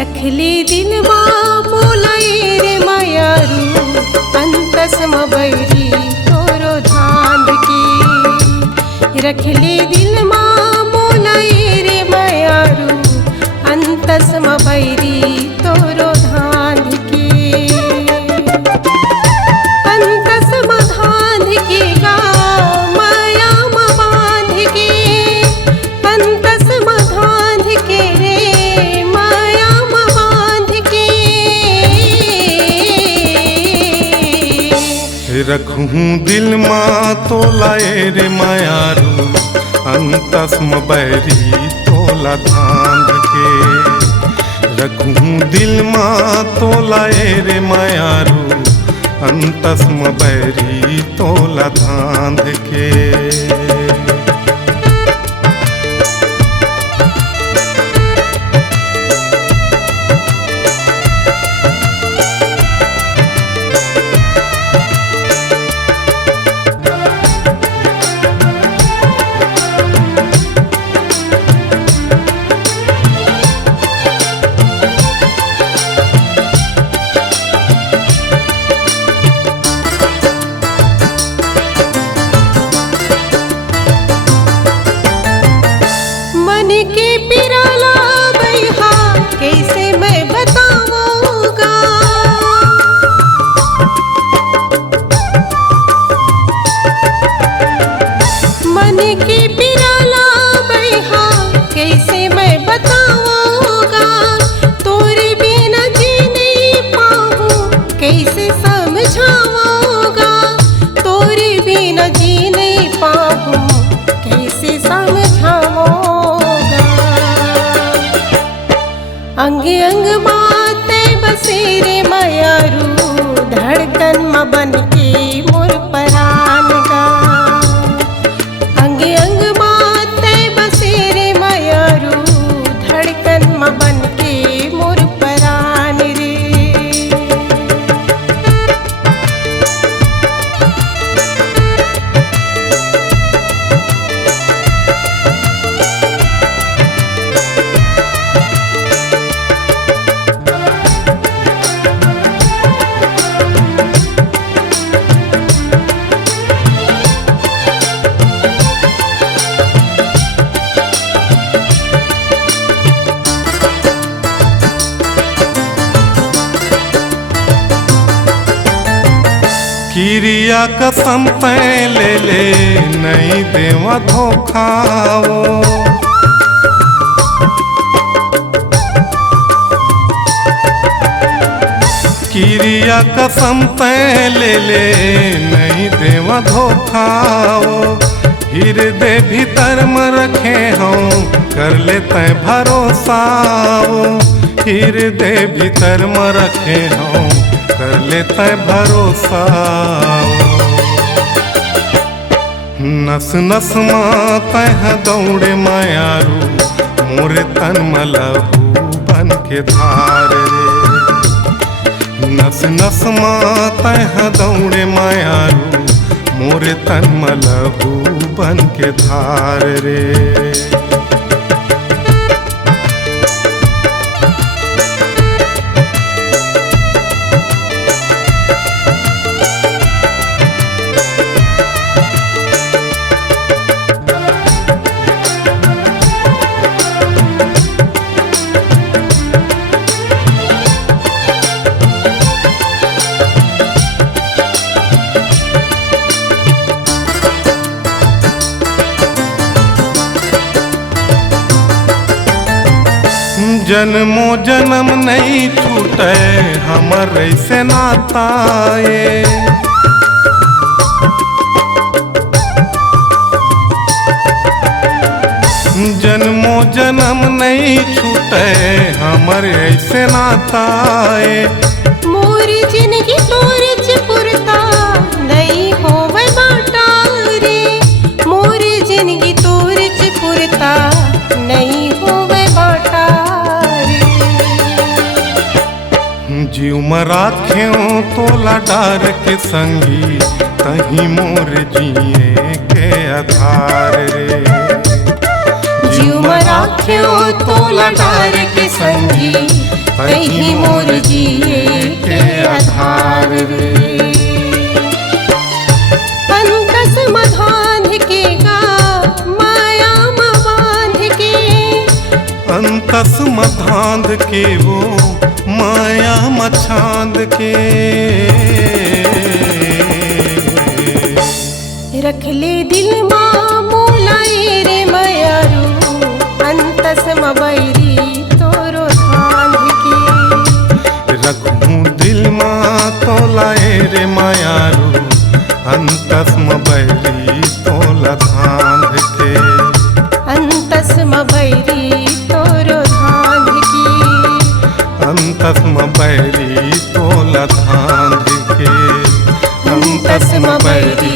रखले दिल मोलाई रे मायारू अंतस बैरी तोरो धांध के। रखले दिल मोलाई रे मायारू अंतस बैरी तोरो धांध के। अंतस धांध के गा माया बांध के। अंतस धांध के रे माया बांध के। रखूं दिल माँ तोलाए रे मायारू अंतस बैरी तोला धांध के। रखूं दिल माँ तोलाए रे मायारू अंतस बैरी तोला धांध के। के पिराला बैहा कैसे मैं बताऊंगा। मन के पिराला बैहा कैसे मैं बताऊंगा। तोरे बिना जी नहीं पाऊं कैसे समझाऊंगा। तोरे बिना जी नहीं पाऊं कैसे समझाऊंगा। अंग अंग बातें बसेरे मायारू धड़कन में बन के मोर परान गा। अंग अंग बातें बसेरे मायारू धड़कन में बन के मोर परान रे। किरिया कसम तै ले ले नहीं देवा धोखाओ। किरिया कसम तै ले ले नहीं देवा धोखाओ। हृदय भीतर में रखे हूँ कर ले तै भरोसाओ। हृदय भीतर में रखे हूँ कर लेता भरोसा। नस नस माता है दौड़े मायारू मोरे तन मलहू बन के धार रे। नस नस माता है दौड़े मायारू मोरे तन मलहू बन के धार रे। जन्मो जन्म नहीं छूटे हमर ऐसे नाता ये। जन्मो जन्म नहीं छूटे हमर ऐसे नाता ये। मोर जिंदगी तोरे पुरता नहीं होवे बाटा रे। मोर जिंदगी तोरे पुरता नहीं होवे बाटा रे। जीव में राख्यों तोला डार के संगी तही मोर जिए के आधार रे। जीव में राख्यों तोला डार के संगी तही मोर जिए के आधार रे। अंतस मधांध के गा माया में बांध के, अंतस मधांध के वो माया मछांद के, रख ले दिल माँ मोलाए रे मयारू, अंतस मबैरी तोरो धांध के। रखूं दिल माँ तोलाए रे मायारू, अंतस मबैरी तोला धांध के। अंतस मबैरी तोरो धांध की, अंतस मबैरी तोला धांध के। अंतस मबैरी